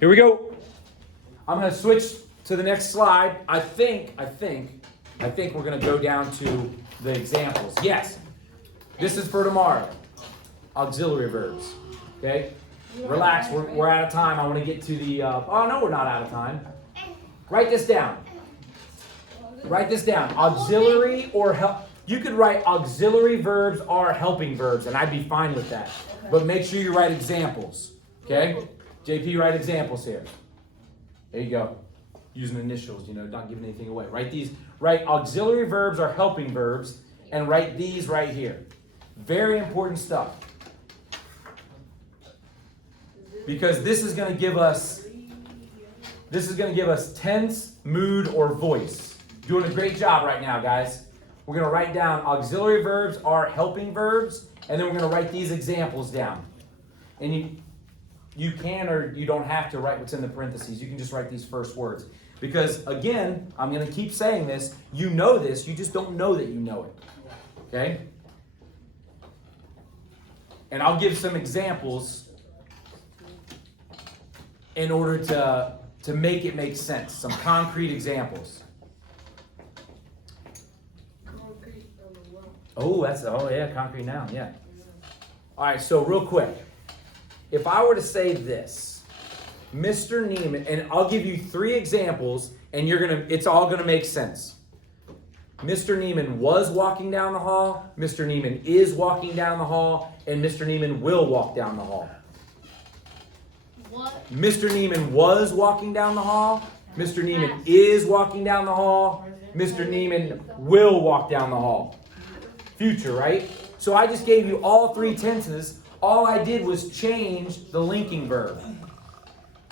Here we go. I'm going to switch to the next slide. I think we're going to go down to the examples. Yes. This is for tomorrow. Auxiliary verbs. Okay? Relax. We're out of time. I want to get to the... oh, no, we're not out of time. Write this down. Write this down. Auxiliary or help. You could write auxiliary verbs are helping verbs, and I'd be fine with that. But make sure you write examples. Okay? JP, write examples here. There you go. Using initials, not giving anything away. Write auxiliary verbs are helping verbs, and write these right here. Very important stuff. Because this is going to give us tense, mood, or voice. Doing a great job right now, guys. We're going to write down auxiliary verbs are helping verbs, and then we're going to write these examples down. And you can or you don't have to write what's in the parentheses. You can just write these first words. Because, again, I'm going to keep saying this. You know this. You just don't know that you know it. Okay? And I'll give some examples in order to make it make sense. Some concrete examples. Oh, concrete noun, yeah. All right, so real quick. If I were to say this, Mr. Neiman, and I'll give you 3 examples, and it's all gonna make sense. Mr. Neiman was walking down the hall, Mr. Neiman is walking down the hall, and Mr. Neiman will walk down the hall. What? Mr. Neiman was walking down the hall, Mr. Neiman is walking down the hall, Mr. Neiman will walk down the hall. Future, right? So I just gave you all 3 tenses. All I did was change the linking verb.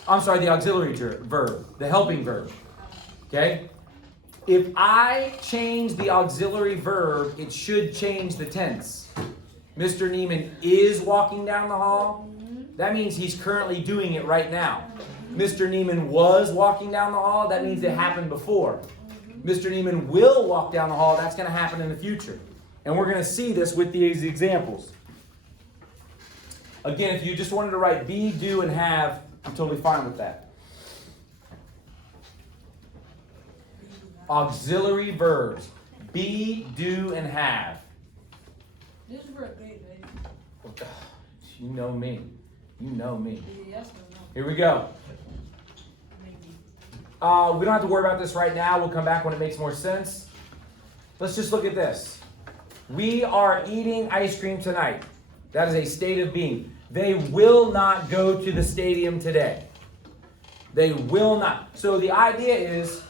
I'm sorry, the auxiliary verb, the helping verb. Okay? If I change the auxiliary verb, it should change the tense. Mr. Neiman is walking down the hall. That means he's currently doing it right now. Mr. Neiman was walking down the hall. That means it happened before. Mr. Neiman will walk down the hall. That's going to happen in the future. And we're going to see this with these examples. Again, if you just wanted to write be, do, and have, I'm totally fine with that. Auxiliary verbs. Be, do, and have. This is for a great day. You know me. You know me. Here we go. We don't have to worry about this right now. We'll come back when it makes more sense. Let's just look at this. We are eating ice cream tonight. That is a state of being. They will not go to the stadium today. They will not. So the idea is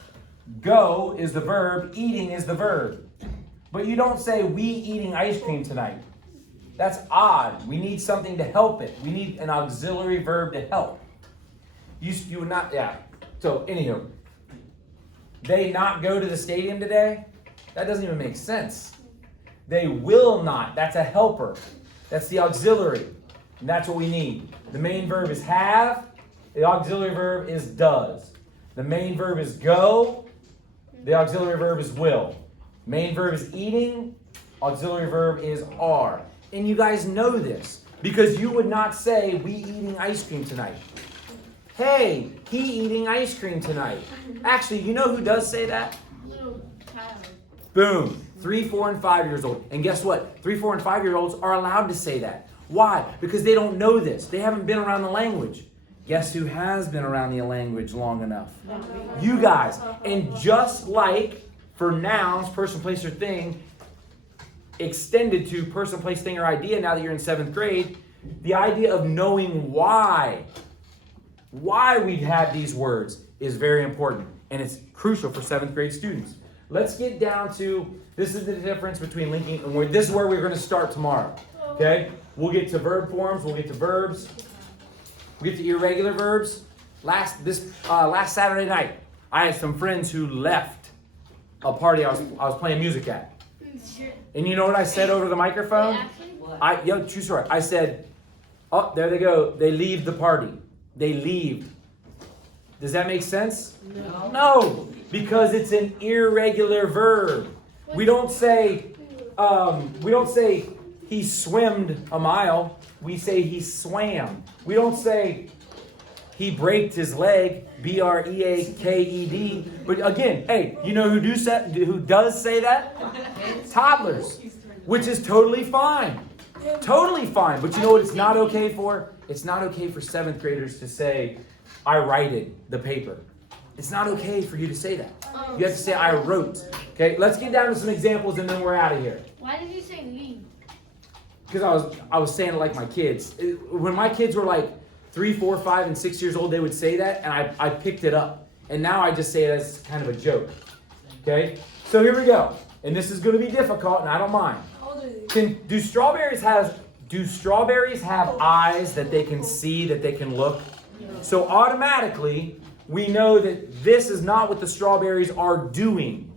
go is the verb, eating is the verb. But you don't say we eating ice cream tonight. That's odd. We need something to help it. We need an auxiliary verb to help. You would not, yeah. So anywho, they not go to the stadium today? That doesn't even make sense. They will not. That's a helper. That's the auxiliary. And that's what we need. The main verb is have. The auxiliary verb is does. The main verb is go. The auxiliary verb is will. Main verb is eating. Auxiliary verb is are. And you guys know this because you would not say we eating ice cream tonight. Hey, he eating ice cream tonight. Actually, you know who does say that? Little Tyler. Boom. 3, 4, and 5 years old. And guess what? 3, 4, and 5-year-olds are allowed to say that. Why? Because they don't know this. They haven't been around the language. Guess who has been around the language long enough? You guys. And just like for nouns, person, place, or thing, extended to person, place, thing, or idea now that you're in 7th grade, the idea of knowing why we've had these words is very important. And it's crucial for 7th grade students. Let's get down to, this is the difference between linking, and this is where we're going to start tomorrow. Okay? We'll get to verb forms, we'll get to verbs, we'll get to irregular verbs. Last Saturday night, I had some friends who left a party I was playing music at. And you know what I said over the microphone? True story. I said, oh, there they go. They leave the party. They leave. Does that make sense? No. No, because it's an irregular verb. We don't say he swimmed a mile. We say he swam. We don't say He braked his leg, B-R-E-A-K-E-D. But again, hey, you know who does say that? Toddlers, which is totally fine. Totally fine. But you know what it's not okay for? It's not okay for 7th graders to say, I righted the paper. It's not okay for you to say that. You have to say, I wrote. Okay, let's get down to some examples and then we're out of here. Why did you say lean? Because I was saying it like my kids. When my kids were like 3, 4, 5, and 6 years old, they would say that, and I picked it up. And now I just say it as kind of a joke. Okay? So here we go. And this is going to be difficult, and I don't mind. Do strawberries have eyes that they can see, that they can look? So automatically, we know that this is not what the strawberries are doing.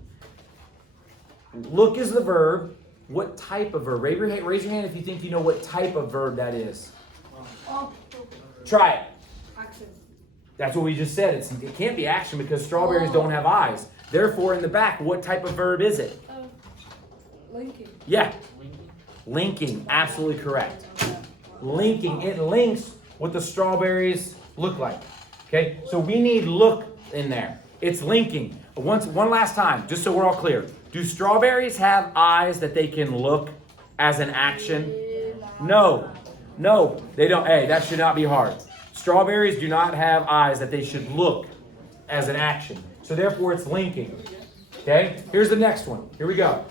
Look is the verb. What type of verb? Raise your hand if you think you know what type of verb that is. Try it. Action. That's what we just said. It can't be action because strawberries don't have eyes. Therefore, in the back, what type of verb is it? Linking. Yeah. Linking. Absolutely correct. Linking. It links what the strawberries look like. Okay? So we need look in there. It's linking. One last time, just so we're all clear. Do strawberries have eyes that they can look as an action? No. No, they don't. Hey, that should not be hard. Strawberries do not have eyes that they should look as an action. So therefore, it's linking. Okay? Here's the next one. Here we go.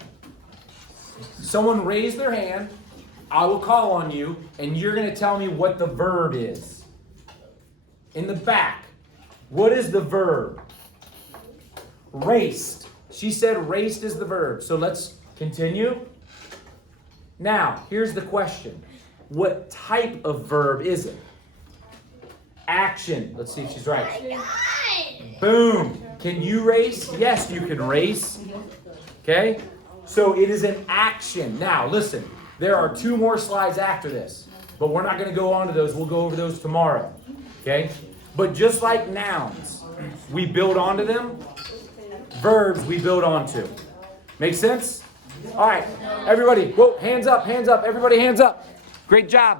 Someone raise their hand. I will call on you, and you're going to tell me what the verb is. In the back, what is the verb? Raced. She said raced is the verb. So let's continue. Now, here's the question. What type of verb is it? Action. Let's see if she's right. Boom. Can you race? Yes, you can race. Okay? So it is an action. Now, listen. There are 2 more slides after this. But we're not going to go on to those. We'll go over those tomorrow. Okay? But just like nouns, we build onto them. Verbs we build onto. Make sense? All right. Everybody, whoa, hands up, hands up. Everybody hands up. Great job.